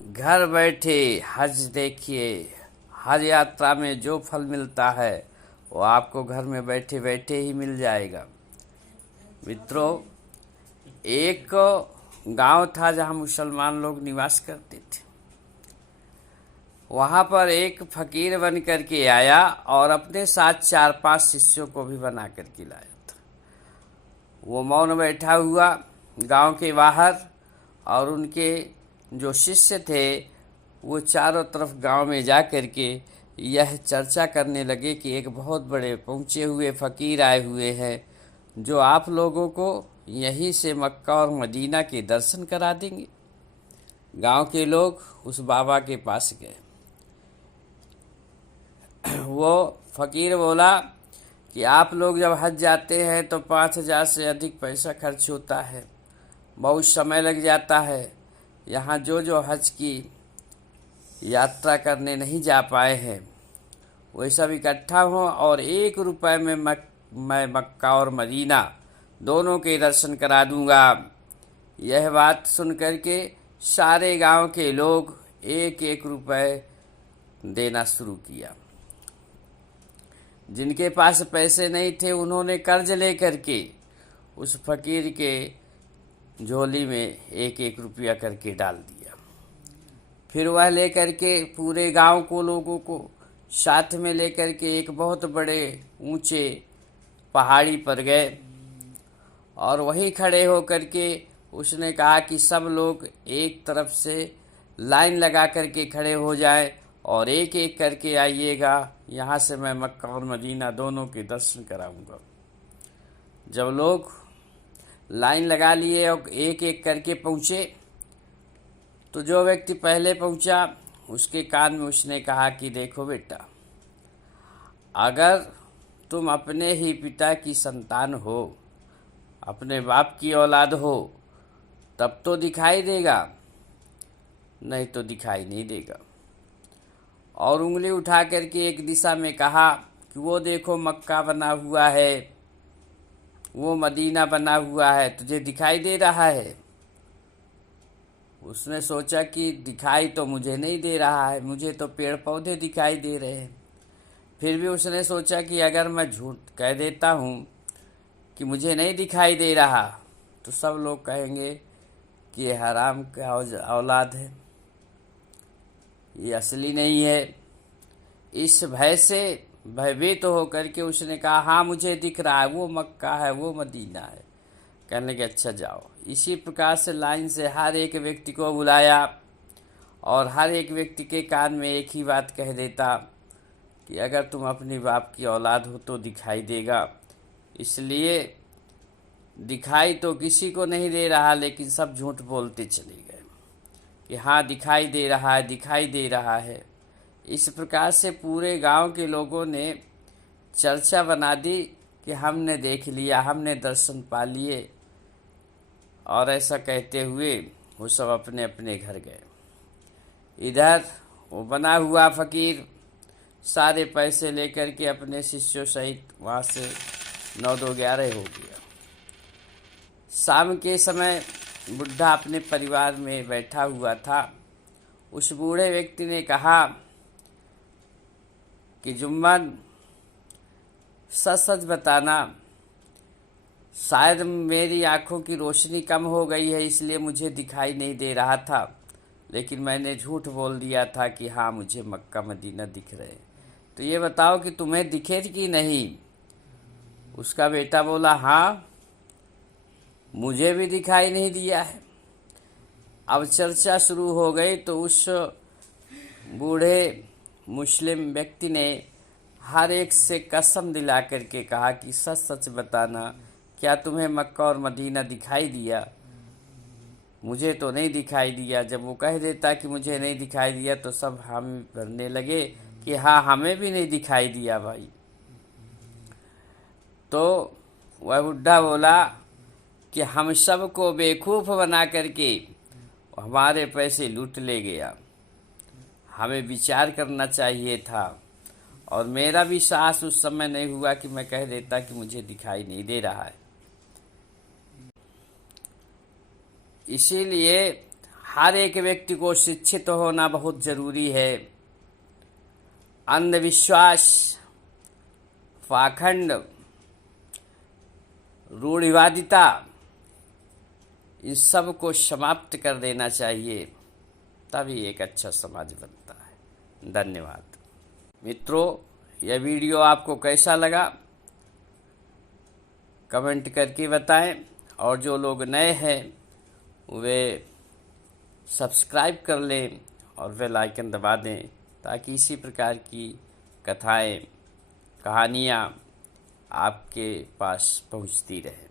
घर बैठे हज देखिए। हज यात्रा में जो फल मिलता है वो आपको घर में बैठे बैठे ही मिल जाएगा। मित्रों, एक गांव था जहां मुसलमान लोग निवास करते थे। वहां पर एक फकीर बन करके आया और अपने साथ 4-5 शिष्यों को भी बना करके लाया था। वो मौन बैठा हुआ गांव के बाहर, और उनके जो शिष्य थे वो चारों तरफ गांव में जा करके यह चर्चा करने लगे कि एक बहुत बड़े पहुँचे हुए फ़कीर आए हुए हैं जो आप लोगों को यहीं से मक्का और मदीना के दर्शन करा देंगे। गांव के लोग उस बाबा के पास गए। वो फ़कीर बोला कि आप लोग जब हज जाते हैं तो 5,000 से अधिक पैसा खर्च होता है, बहुत समय लग जाता है। यहाँ जो जो हज की यात्रा करने नहीं जा पाए हैं वे सब इकट्ठा हों और 1 रुपये में मैं मक्का और मदीना दोनों के दर्शन करा दूंगा। यह बात सुन करके सारे गांव के लोग 1-1 रुपये देना शुरू किया। जिनके पास पैसे नहीं थे उन्होंने कर्ज ले करके उस फकीर के झोली में 1-1 रुपया करके डाल दिया। फिर वह लेकर के पूरे गांव को लोगों को साथ में लेकर के एक बहुत बड़े ऊंचे पहाड़ी पर गए और वहीं खड़े होकर के उसने कहा कि सब लोग एक तरफ से लाइन लगा करके खड़े हो जाएं और एक एक करके आइएगा, यहाँ से मैं मक्का और मदीना दोनों के दर्शन कराऊंगा। जब लोग लाइन लगा लिए और एक एक करके पहुँचे तो जो व्यक्ति पहले पहुँचा उसके कान में उसने कहा कि देखो बेटा, अगर तुम अपने ही पिता की संतान हो, अपने बाप की औलाद हो, तब तो दिखाई देगा, नहीं तो दिखाई नहीं देगा। और उंगली उठा करके एक दिशा में कहा कि वो देखो मक्का बना हुआ है, वो मदीना बना हुआ है, तुझे दिखाई दे रहा है। उसने सोचा कि दिखाई तो मुझे नहीं दे रहा है, मुझे तो पेड़ पौधे दिखाई दे रहे हैं। फिर भी उसने सोचा कि अगर मैं झूठ कह देता हूँ कि मुझे नहीं दिखाई दे रहा तो सब लोग कहेंगे कि ये हराम का औलाद है, ये असली नहीं है। इस भय से भयभीत होकर के उसने कहा हाँ मुझे दिख रहा है, वो मक्का है, वो मदीना है। कहने के अच्छा जाओ। इसी प्रकार से लाइन से हर एक व्यक्ति को बुलाया और हर एक व्यक्ति के कान में एक ही बात कह देता कि अगर तुम अपने बाप की औलाद हो तो दिखाई देगा। इसलिए दिखाई तो किसी को नहीं दे रहा, लेकिन सब झूठ बोलते चले गए कि हाँ दिखाई दे रहा है, दिखाई दे रहा है। इस प्रकार से पूरे गांव के लोगों ने चर्चा बना दी कि हमने देख लिया, हमने दर्शन पा लिए। और ऐसा कहते हुए वो सब अपने अपने घर गए। इधर वो बना हुआ फकीर सारे पैसे लेकर के अपने शिष्यों सहित वहाँ से 9-2-11 हो गया। शाम के समय बुढ़ा अपने परिवार में बैठा हुआ था। उस बूढ़े व्यक्ति ने कहा कि जुम्मन, सच सच बताना, शायद मेरी आँखों की रोशनी कम हो गई है इसलिए मुझे दिखाई नहीं दे रहा था, लेकिन मैंने झूठ बोल दिया था कि हाँ मुझे मक्का मदीना दिख रहे। तो ये बताओ कि तुम्हें दिखे कि नहीं? उसका बेटा बोला हाँ मुझे भी दिखाई नहीं दिया है। अब चर्चा शुरू हो गई तो उस बूढ़े मुस्लिम व्यक्ति ने हर एक से कसम दिला करके कहा कि सच सच बताना, क्या तुम्हें मक्का और मदीना दिखाई दिया? मुझे तो नहीं दिखाई दिया। जब वो कह देता कि मुझे नहीं दिखाई दिया तो सब हामी भरने लगे कि हाँ हमें भी नहीं दिखाई दिया भाई। तो वह बुढ़ा बोला कि हम सब को बेवकूफ़ बना करके हमारे पैसे लूट ले गया, हमें विचार करना चाहिए था। और मेरा भी साहस उस समय नहीं हुआ कि मैं कह देता कि मुझे दिखाई नहीं दे रहा है। इसीलिए हर एक व्यक्ति को शिक्षित होना बहुत ज़रूरी है। अंधविश्वास, पाखंड, रूढ़िवादिता, इन सब को समाप्त कर देना चाहिए, तभी एक अच्छा समाज बनता है। धन्यवाद। मित्रों, यह वीडियो आपको कैसा लगा कमेंट करके बताएं, और जो लोग नए हैं वे सब्सक्राइब कर लें और बेल आइकन दबा दें, ताकि इसी प्रकार की कथाएं, कहानियाँ आपके पास पहुंचती रहें।